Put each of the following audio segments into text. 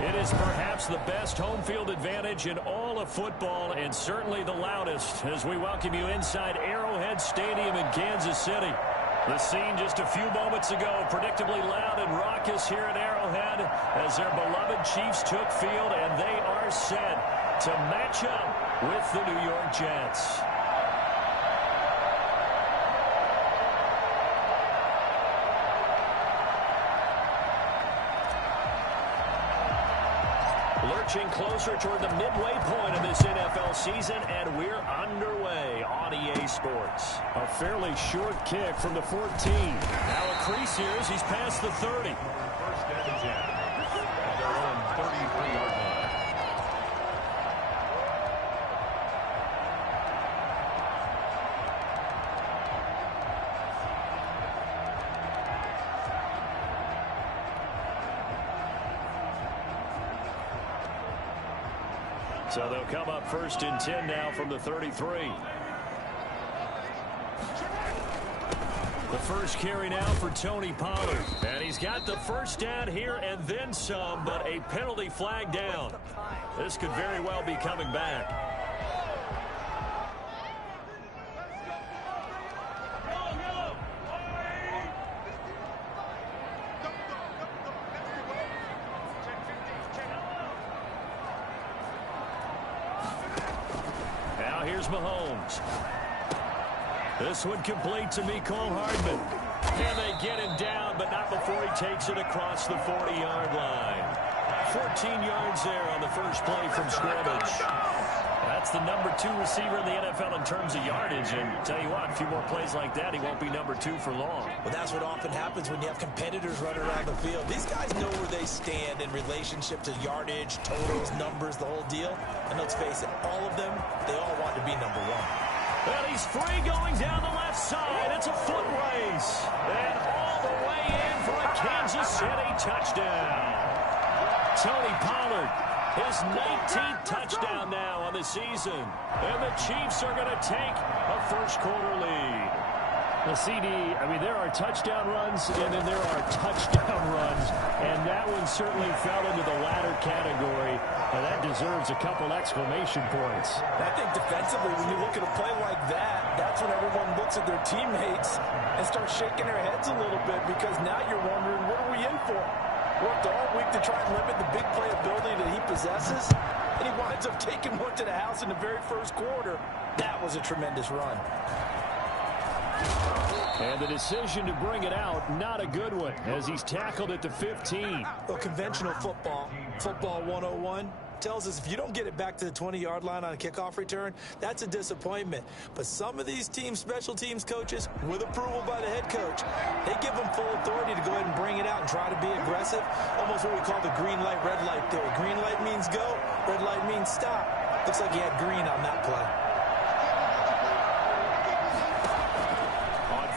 It is perhaps the best home field advantage in all of football and certainly the loudest as we welcome you inside Arrowhead Stadium in Kansas City. The scene just a few moments ago, predictably loud and raucous here at Arrowhead as their beloved Chiefs took field, and they are set to match up with the New York Jets. Lurching closer toward the midway point of this NFL season, and we're underway on EA Sports. A fairly short kick from the 14. Now a crease here as he's past the 30. First down and 10. And they're on 33-yard line. So they'll come up first and 10 now from the 33. The first carry now for Tony Pollard. And he's got the first down here and then some, but a penalty flag down. This could very well be coming back. Mahomes. This one complete to Mecole Hardman. And they get him down, but not before he takes it across the 40-yard line. 14 yards there on the first play from scrimmage. That's the number 2 receiver in the NFL in terms of yardage. And tell you what, a few more plays like that, he won't be number 2 for long. Well, that's what often happens when you have competitors running around the field. These guys know where they stand in relationship to yardage, totals, numbers, the whole deal. And let's face it, all of them, they all want to be number 1. Well, he's free going down the left side. It's a foot race. And all the way in for a Kansas City touchdown. Tony Pollard, his 19th touchdown now on the season. And the Chiefs are going to take a first-quarter lead. Well, CD, I mean, there are touchdown runs, and then there are touchdown runs. And that one certainly fell into the latter category. And that deserves a couple exclamation points. I think defensively, when you look at a play like that, that's when everyone looks at their teammates and starts shaking their heads a little bit because now you're wondering, what are we in for? Worked all week to try and limit the big play ability that he possesses, and he winds up taking one to the house in the very first quarter. That was a tremendous run. And the decision to bring it out, not a good one, as he's tackled at the 15. Well, conventional football 101, tells us if you don't get it back to the 20-yard line on a kickoff return, that's a disappointment. But some of these teams, special teams coaches, with approval by the head coach, they give them full authority to go ahead and bring it out and try to be aggressive. Almost what we call the green light, red light theory. Green light means go, red light means stop. Looks like he had green on that play.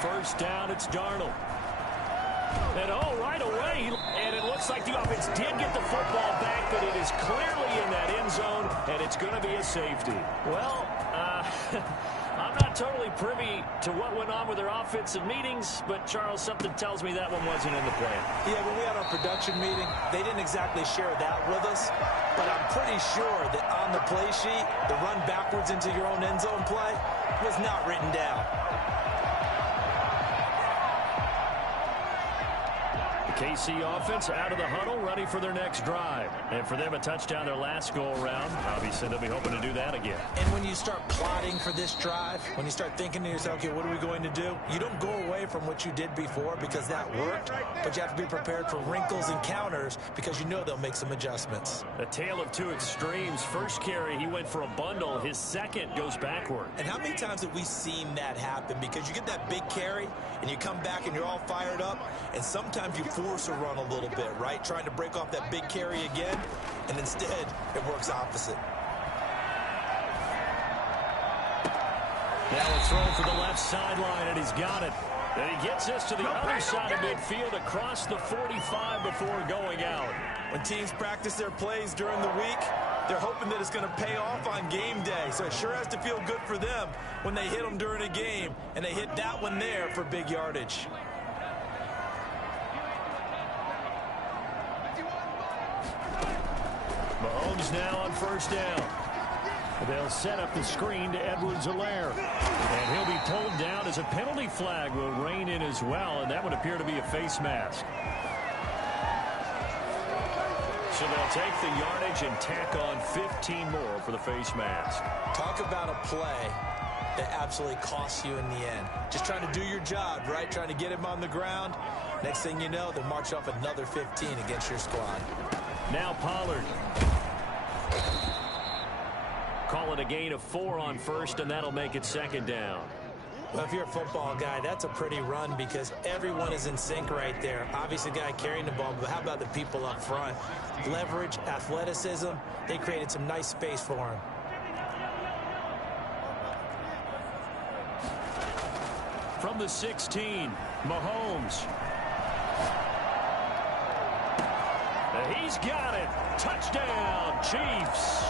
First down, it's Darnold. And right away, and it looks like the offense did get the football back, but it is clearly in that end zone, and it's going to be a safety. Well, I'm not totally privy to what went on with their offensive meetings, but Charles, something tells me that one wasn't in the plan. Yeah, when we had our production meeting, they didn't exactly share that with us, but I'm pretty sure that on the play sheet, the run backwards into your own end zone play was not written down. KC offense out of the huddle, ready for their next drive. And for them, a touchdown their last go-around. Obviously, they'll be hoping to do that again. And when you start plotting for this drive, when you start thinking to yourself, okay, what are we going to do? You don't go away from what you did before because that worked, but you have to be prepared for wrinkles and counters because you know they'll make some adjustments. A tale of two extremes. First carry, he went for a bundle. His second goes backward. And how many times have we seen that happen? Because you get that big carry, and you come back and you're all fired up, and sometimes you force a run a little bit, right? Trying to break off that big carry again, and instead it works opposite. Now a throw for the left sideline, and he's got it. And he gets this to the other side of midfield across the 45 before going out. When teams practice their plays during the week, they're hoping that it's going to pay off on game day. So it sure has to feel good for them when they hit them during a game, and they hit that one there for big yardage. Mahomes now on first down. They'll set up the screen to Edwards-Helaire. And he'll be pulled down as a penalty flag will rein in as well, and that would appear to be a face mask. So they'll take the yardage and tack on 15 more for the face mask. Talk about a play that absolutely costs you in the end. Just trying to do your job, right? Trying to get him on the ground. Next thing you know, they'll march off another 15 against your squad. Now Pollard. Call it a gain of 4 on first, and that'll make it second down. Well, if you're a football guy, that's a pretty run because everyone is in sync right there. Obviously, the guy carrying the ball, but how about the people up front? Leverage, athleticism, they created some nice space for him. From the 16, Mahomes. He's got it. Touchdown, Chiefs.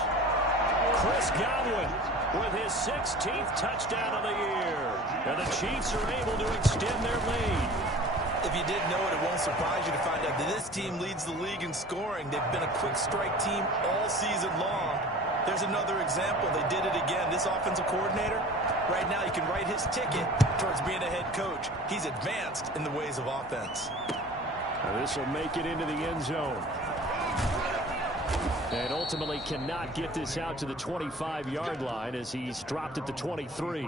Chris Godwin with his 16th touchdown of the year. And the Chiefs are able to extend their lead. If you didn't know it, it won't surprise you to find out that this team leads the league in scoring. They've been a quick strike team all season long. There's another example. They did it again. This offensive coordinator, right now, you can write his ticket towards being a head coach. He's advanced in the ways of offense. This will make it into the end zone. And ultimately cannot get this out to the 25-yard line as he's dropped at the 23.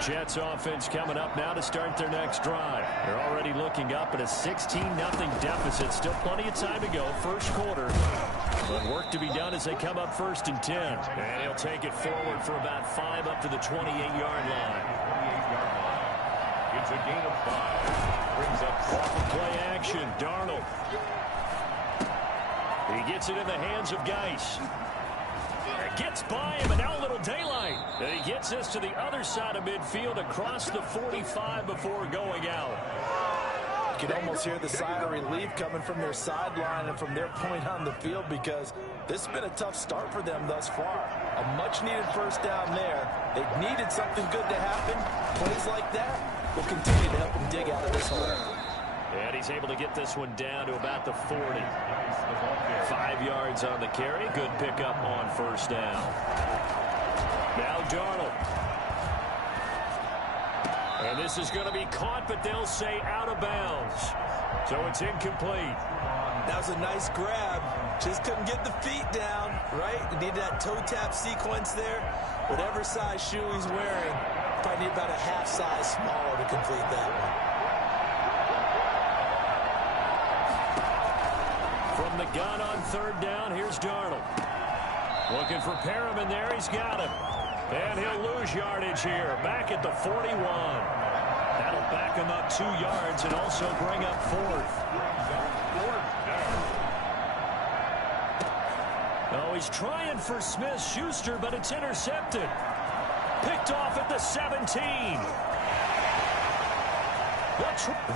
Jets offense coming up now to start their next drive. They're already looking up at a 16-0 deficit. Still plenty of time to go, first quarter. But work to be done as they come up 1st and 10. And he'll take it forward for about 5 up to the 28-yard line. It's a gain of 5. Brings up off of play action. Darnold. He gets it in the hands of Geis. Gets by him, and now a little daylight. And he gets this to the other side of midfield across the 45 before going out. You can almost hear the sigh of relief coming from their sideline and from their point on the field because this has been a tough start for them thus far. A much-needed first down there. They needed something good to happen. Plays like that will continue to help them dig out of this hole. And he's able to get this one down to about the 40. 5 yards on the carry. Good pickup on first down. Now Darnold. And this is going to be caught, but they'll say out of bounds. So it's incomplete. That was a nice grab. Just couldn't get the feet down, right? You need that toe tap sequence there. Whatever size shoe he's wearing, probably need about a half size smaller to complete that one. From the gun on 3rd down, here's Darnold. Looking for Perriman there. He's got him. And he'll lose yardage here. Back at the 41. That'll back him up 2 yards and also bring up 4th. Oh, he's trying for Smith-Schuster, but it's intercepted. Picked off at the 17.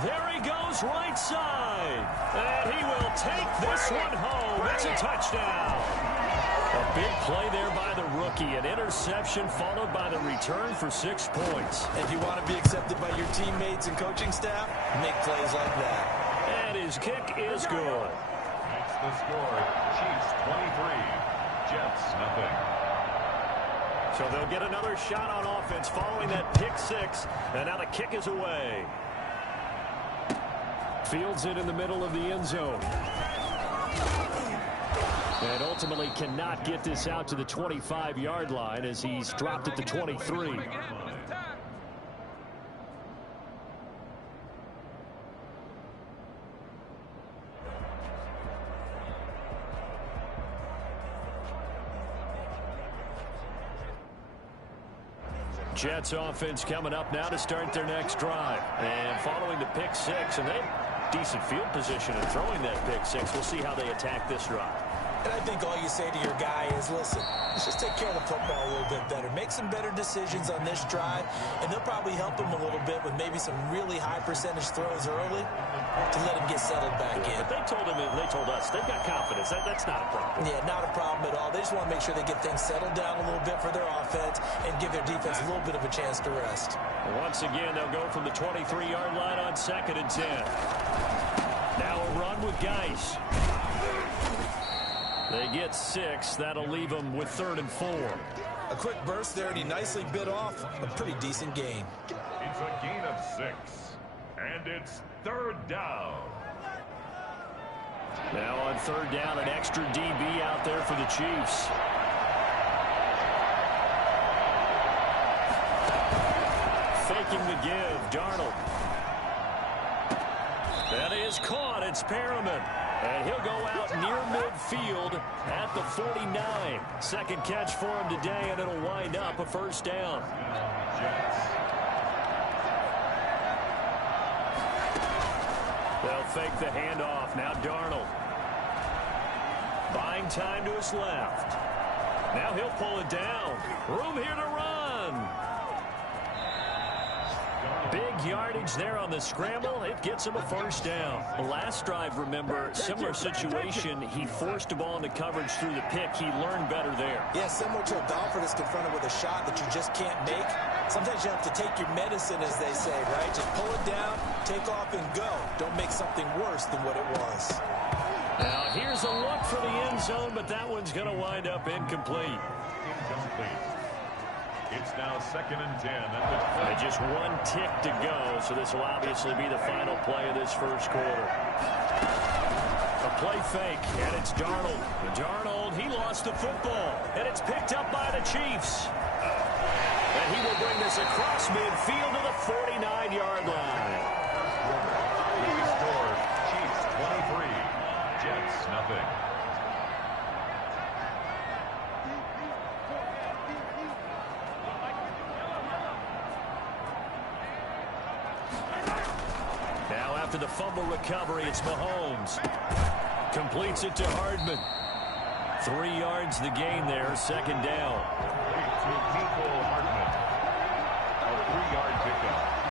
There he goes right side. And he will take this one home. It's a touchdown. A big play there by the rookie. An interception followed by the return for 6 points. If you want to be accepted by your teammates and coaching staff, make plays like that. And his kick is good. That's the score. Chiefs 23. Jets nothing. So they'll get another shot on offense following that pick 6. And now the kick is away. Fields it in the middle of the end zone. And ultimately cannot get this out to the 25-yard line as he's dropped at the 23. Jets offense coming up now to start their next drive. And following the pick 6, and they decent field position in throwing that pick 6. We'll see how they attack this drive. And I think all you say to your guy is, listen, let's just take care of the football a little bit better. Make some better decisions on this drive, and they'll probably help him a little bit with maybe some really high percentage throws early to let him get settled back in. But they told us they've got confidence. That's not a problem. Yeah, not a problem at all. They just want to make sure they get things settled down a little bit for their offense and give their defense a little bit of a chance to rest. Once again, they'll go from the 23-yard line on 2nd and 10. Now a run with Geis. They get 6. That'll leave them with 3rd and 4. A quick burst there, and he nicely bit off a pretty decent gain. It's a gain of 6. And it's 3rd down. Now on 3rd down, an extra DB out there for the Chiefs. Faking the give, Darnold. That is caught. It's Perriman. And he'll go out near midfield at the 49. Second catch for him today, and it'll wind up a 1st down. They'll fake the handoff. Now Darnold. Buying time to his left. Now he'll pull it down. Room here to run. Big yardage there on the scramble. It gets him a 1st down. The last drive, remember, similar situation. He forced the ball into coverage through the pick. He learned better there. Yeah, similar to a golfer that's confronted with a shot that you just can't make. Sometimes you have to take your medicine, as they say, right? Just pull it down, take off, and go. Don't make something worse than what it was. Now, here's a look for the end zone, but that one's going to wind up incomplete. It's now 2nd and 10. And just 1 tick to go, so this will obviously be the final play of this 1st quarter. A play fake, and it's Darnold. Darnold, he lost the football, and it's picked up by the Chiefs. And he will bring this across midfield to the 49-yard line. He scored. Chiefs 23, Jets nothing. Now after the fumble recovery, it's Mahomes. Completes it to Hardman. 3 yards the gain there, 2nd down. To Mecole Hardman.